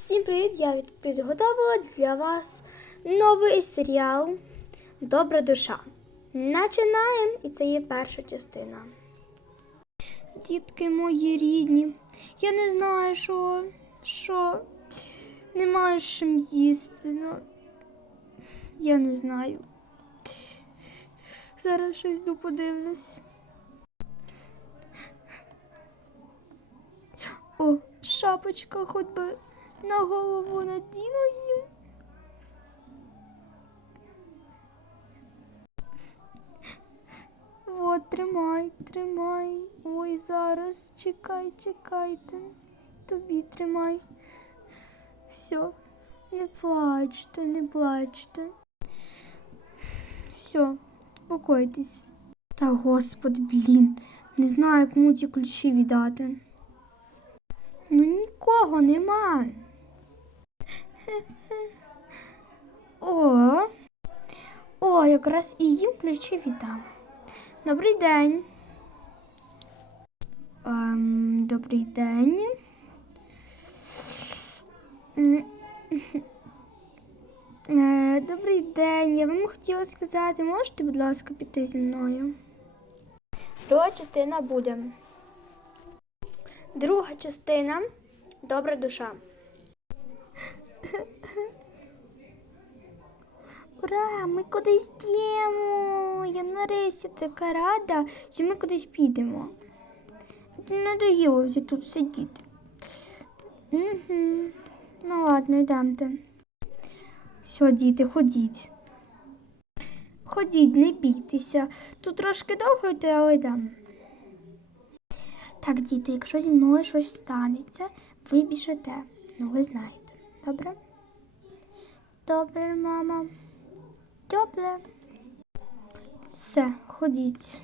Всім привіт! Я підготувала для вас новий серіал Добра душа. Починаємо, і це є перша частина. Дітки мої рідні, я не знаю, що, що не маю чим їсти. Ну, я не знаю. Зараз щось подивлюсь. О, шапочка, хоч би на голову надіну їм. От, тримай, тримай. Ой, зараз чекай, чекайте. Тобі тримай. Все, не плачте, не плачте. Все, спокойтесь. Та господи, блін, не знаю, кому ці ключі віддати. Ну нікого нема. О, о, якраз і їм ключі віддам. Добрий день. Ем, добрий день. Е, добрий день. Я вам хотіла сказати, можете, будь ласка, піти зі мною? Друга частина буде. Друга частина Добра душа. Ура! Ми кудись йдемо! Я нарешті така рада, що ми кудись підемо. Надоїло вже тут сидіти. Угу. Ну ладно, йдемте. Все, діти, ходіть. Ходіть, не бійтеся. Тут трошки довго йти, але йдемо. Так, діти, якщо зі мною щось станеться, ви біжите. Ну, ви знаєте. Добре? Добре, мама. Добре. Все, ходіть.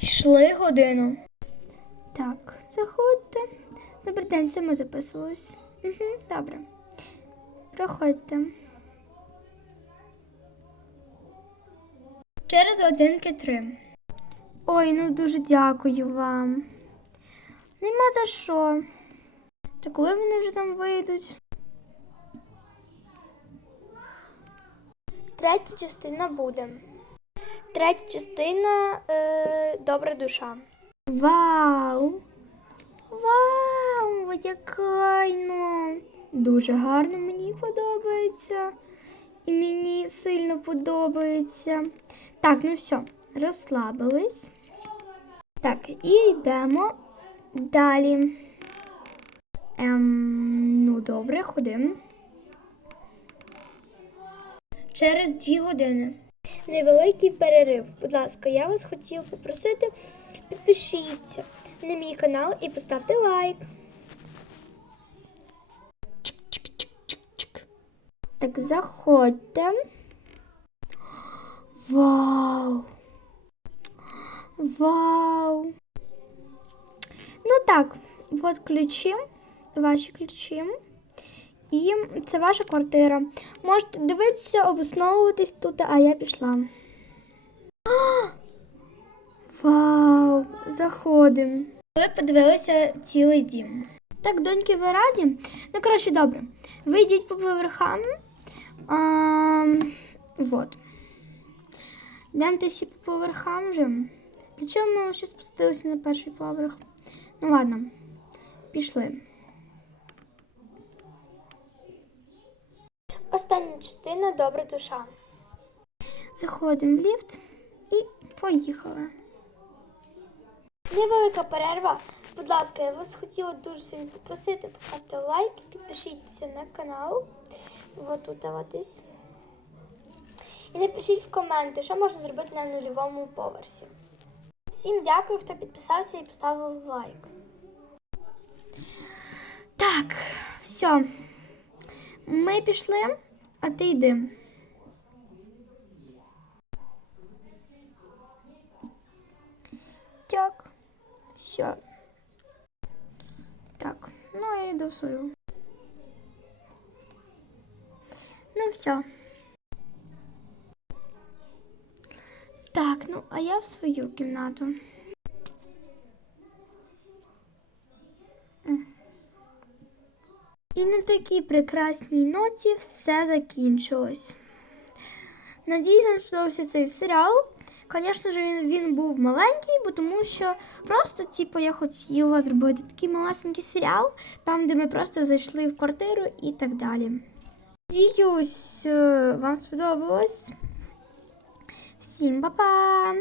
Йшли годину. Так, заходьте. Добрий день, це ми записувались. Угу, добре. Проходьте. Через годинки три. Ой, ну дуже дякую вам. Нема за що. Та коли вони вже там вийдуть? Третя частина буде. Третя частина е, Добра душа. Вау! Вау! Як гарно! Дуже гарно мені подобається. І мені сильно подобається. Так, ну все, розслабились. Так, і йдемо далі. Ем, ну, добре, ходимо. Через дві години. Невеликий перерив. Будь ласка, я вас хотів попросити, підпишіться на мій канал і поставте лайк. Чик-чик-чик-чик-чик. Так, заходьте. Вау! Вау! Так, от ключі, ваші ключі. І це ваша квартира. Можете дивитися, обосновуватись тут, а я пішла. Вау! Заходимо. Ви подивилися цілий дім. Так, доньки, ви раді? Ну, коротше, добре. Ви йдіть по поверхам. А, вот. Йдемте всі по поверхам вже. Для чого ми ще спустилися на перший поверх? Ну ладно, пішли. Остання частина добра душа. Заходимо в ліфт і поїхали. Невелика перерва. Будь ласка, я вас хотіла дуже сильно попросити поставити лайк, підпишіться на канал. Вот тут десь. І напишіть в коменти, що можна зробити на нульовому поверсі. Всім дякую, хто підписався і поставив лайк. Так, все. Ми пішли, а ти йди. Так, все. Так, ну я йду в свою. Ну все. Так, ну а я в свою кімнату. І на такій прекрасній ноті все закінчилось. Надіюсь, вам сподобався цей серіал. Звісно ж, він, він був маленький, бо тому що просто, типу, я хотіла зробити такий малесенький серіал, там, де ми просто зайшли в квартиру і так далі. Надіюсь, е, вам сподобалось. Всім па-па!